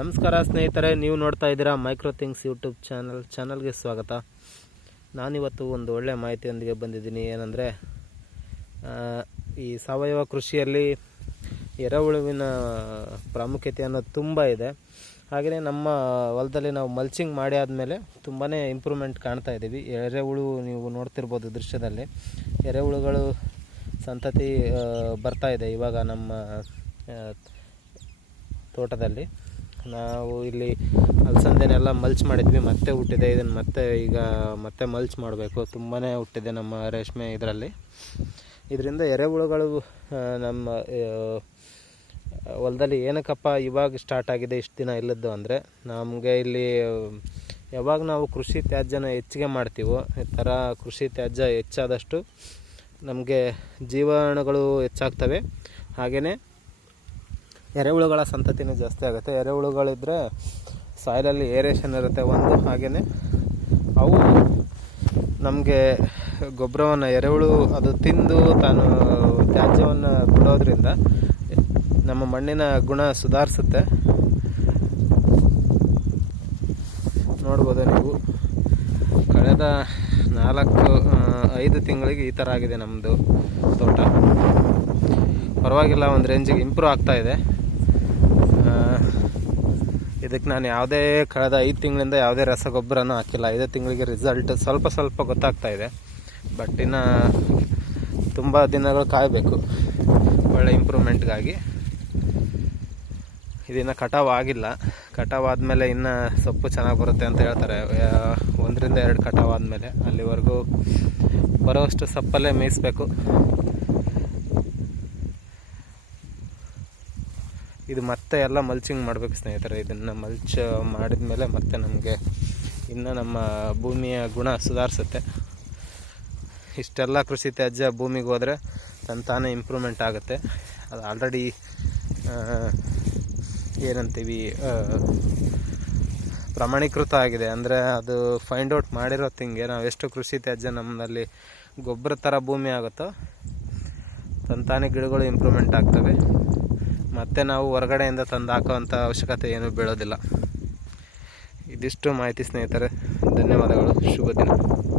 ನಮಸ್ಕಾರ ಸ್ನೇಹಿತರೆ, ನೀವು ನೋಡ್ತಾ ಇದ್ದೀರಾ ಮೈಕ್ರೋ ಥಿಂಗ್ಸ್ ಯೂಟ್ಯೂಬ್ ಚಾನಲ್, ಚಾನಲ್ಗೆ ಸ್ವಾಗತ. ನಾನಿವತ್ತು ಒಂದು ಒಳ್ಳೆಯ ಮಾಹಿತಿಯೊಂದಿಗೆ ಬಂದಿದ್ದೀನಿ. ಏನಂದರೆ ಈ ಸಾವಯವ ಕೃಷಿಯಲ್ಲಿ ಎರೆಹುಳುವಿನ ಪ್ರಾಮುಖ್ಯತೆ ಅನ್ನೋದು ತುಂಬ ಇದೆ. ಹಾಗೆಯೇ ನಮ್ಮ ಹೊಲದಲ್ಲಿ ನಾವು ಮಲ್ಚಿಂಗ್ ಮಾಡಿ ಆದಮೇಲೆ ತುಂಬಾ ಇಂಪ್ರೂವ್ಮೆಂಟ್ ಕಾಣ್ತಾ ಇದ್ದೀವಿ. ಎರೆಹುಳು ನೀವು ನೋಡ್ತಿರ್ಬೋದು ದೃಶ್ಯದಲ್ಲಿ. ಎರೆಹುಳುಗಳು ಸಂತತಿ ಬರ್ತಾ ಇದೆ ಇವಾಗ ನಮ್ಮ ತೋಟದಲ್ಲಿ. ನಾವು ಇಲ್ಲಿ ಅಲಸಂದೆನೆಲ್ಲ ಮಲ್ಚ್ ಮಾಡಿದ್ವಿ, ಮತ್ತೆ ಹುಟ್ಟಿದೆ. ಇದನ್ನು ಮತ್ತೆ ಈಗ ಮತ್ತೆ ಮಲ್ಚ್ ಮಾಡಬೇಕು. ತುಂಬಾ ಹುಟ್ಟಿದೆ ನಮ್ಮ ರೇಷ್ಮೆ ಇದರಲ್ಲಿ. ಇದರಿಂದ ಎರೆಹುಳುಗಳು ನಮ್ಮ ಹೊಲದಲ್ಲಿ ಏನಕ್ಕಪ್ಪ ಇವಾಗ ಸ್ಟಾರ್ಟ್ ಆಗಿದೆ ಇಷ್ಟು ದಿನ ಇಲ್ಲದ್ದು ಅಂದರೆ, ನಮಗೆ ಇಲ್ಲಿ, ಯಾವಾಗ ನಾವು ಕೃಷಿ ತ್ಯಾಜ್ಯನ ಹೆಚ್ಚಿಗೆ ಮಾಡ್ತೀವೋ ಈ ಥರ ಕೃಷಿ ತ್ಯಾಜ್ಯ ಹೆಚ್ಚಾದಷ್ಟು ನಮಗೆ ಜೀವಾಣುಗಳು ಹೆಚ್ಚಾಗ್ತವೆ. ಹಾಗೆಯೇ ಎರೆಹುಳುಗಳ ಸಂತತಿನೂ ಜಾಸ್ತಿ ಆಗುತ್ತೆ. ಎರೆಹುಳುಗಳಿದ್ದರೆ ಸಾಯಿಲಲ್ಲಿ ಏರೇಷನ್ ಇರುತ್ತೆ ಒಂದು ಹಾಗೆಯೇ ಅವು ನಮಗೆ ಗೊಬ್ಬರವನ್ನು ಎರೆಹುಳು ಅದು ತಿಂದು ತಾನು ತ್ಯಾಜ್ಯವನ್ನು ಬಿಡೋದ್ರಿಂದ ನಮ್ಮ ಮಣ್ಣಿನ ಗುಣ ಸುಧಾರಿಸುತ್ತೆ. ನೋಡ್ಬೋದು ನೀವು? ಕಳೆದ ನಾಲ್ಕು ಐದು ತಿಂಗಳಿಗೆ ಈ ಥರ ಆಗಿದೆ ನಮ್ಮದು ತೋಟ. ಪರವಾಗಿಲ್ಲ ಒಂದು ರೇಂಜಿಗೆ ಇಂಪ್ರೂವ್ ಆಗ್ತಾ ಇದೆ. ಆ, ಇದಕ್ಕೆ ನಾನು ಯಾವುದೇ ಕಳೆದ ಐದು ತಿಂಗಳಿಂದ ಯಾವುದೇ ರಸಗೊಬ್ಬರನೂ ಹಾಕಿಲ್ಲ. ಐದು ತಿಂಗಳಿಗೆ ರಿಸಲ್ಟ್ ಸ್ವಲ್ಪ ಸ್ವಲ್ಪ ಗೊತ್ತಾಗ್ತಾ ಇದೆ. ಬಟ್ ಇನ್ನು ತುಂಬ ದಿನಗಳು ಕಾಯಬೇಕು. ಒಳ್ಳೆ ಇಂಪ್ರೂವ್ಮೆಂಟ್ಗಾಗಿ ಇದಿನ್ನು ಕಟಾವ್ ಆಗಿಲ್ಲ. ಕಟಾವ್ ಆದಮೇಲೆ ಇನ್ನು ಸೊಪ್ಪು ಚೆನ್ನಾಗಿ ಬರುತ್ತೆ ಅಂತ ಹೇಳ್ತಾರೆ. ಒಂದರಿಂದ ಎರಡು ಕಟಾವ್ ಆದಮೇಲೆ ಅಲ್ಲಿವರೆಗೂ ಬರೋಷ್ಟು ಸೊಪ್ಪಲ್ಲೇ ಮೇಯಿಸ್ಬೇಕು. ಇದು ಮತ್ತೆ ಎಲ್ಲ ಮಲ್ಚಿಂಗ್ ಮಾಡಬೇಕು ಸ್ನೇಹಿತರೆ. ಇದನ್ನು ಮಲ್ಚ್ ಮಾಡಿದ ಮೇಲೆ ಮತ್ತೆ ನಮಗೆ ಇನ್ನು ನಮ್ಮ ಭೂಮಿಯ ಗುಣ ಸುಧಾರಿಸುತ್ತೆ. ಇಷ್ಟೆಲ್ಲ ಕೃಷಿ ತ್ಯಾಜ್ಯ ಭೂಮಿಗೆ ಹೋದರೆ ತನ್ನ ತಾನೇ ಇಂಪ್ರೂವ್ಮೆಂಟ್ ಆಗುತ್ತೆ. ಅದು ಆಲ್ರೆಡಿ ಏನಂತೀವಿ ಪ್ರಮಾಣೀಕೃತ ಆಗಿದೆ. ಅಂದರೆ ಅದು ಫೈಂಡ್ ಔಟ್ ಮಾಡಿರೋ ತಿಂಗೆ ನಾವು ಎಷ್ಟು ಕೃಷಿ ತ್ಯಾಜ್ಯ ನಮ್ಮಲ್ಲಿ ಗೊಬ್ಬರ ಥರ ಭೂಮಿ ಆಗುತ್ತೋ ತಂತಾನೆ ಗಿಡಗಳು ಇಂಪ್ರೂವ್ಮೆಂಟ್ ಆಗ್ತವೆ. ಮತ್ತು ನಾವು ಹೊರಗಡೆಯಿಂದ ತಂದು ಹಾಕೋವಂಥ ಅವಶ್ಯಕತೆ ಏನೂ ಬೀಳೋದಿಲ್ಲ. ಇದಿಷ್ಟು ಮಾಹಿತಿ ಸ್ನೇಹಿತರೆ. ಧನ್ಯವಾದಗಳು. ಶುಭ ದಿನ.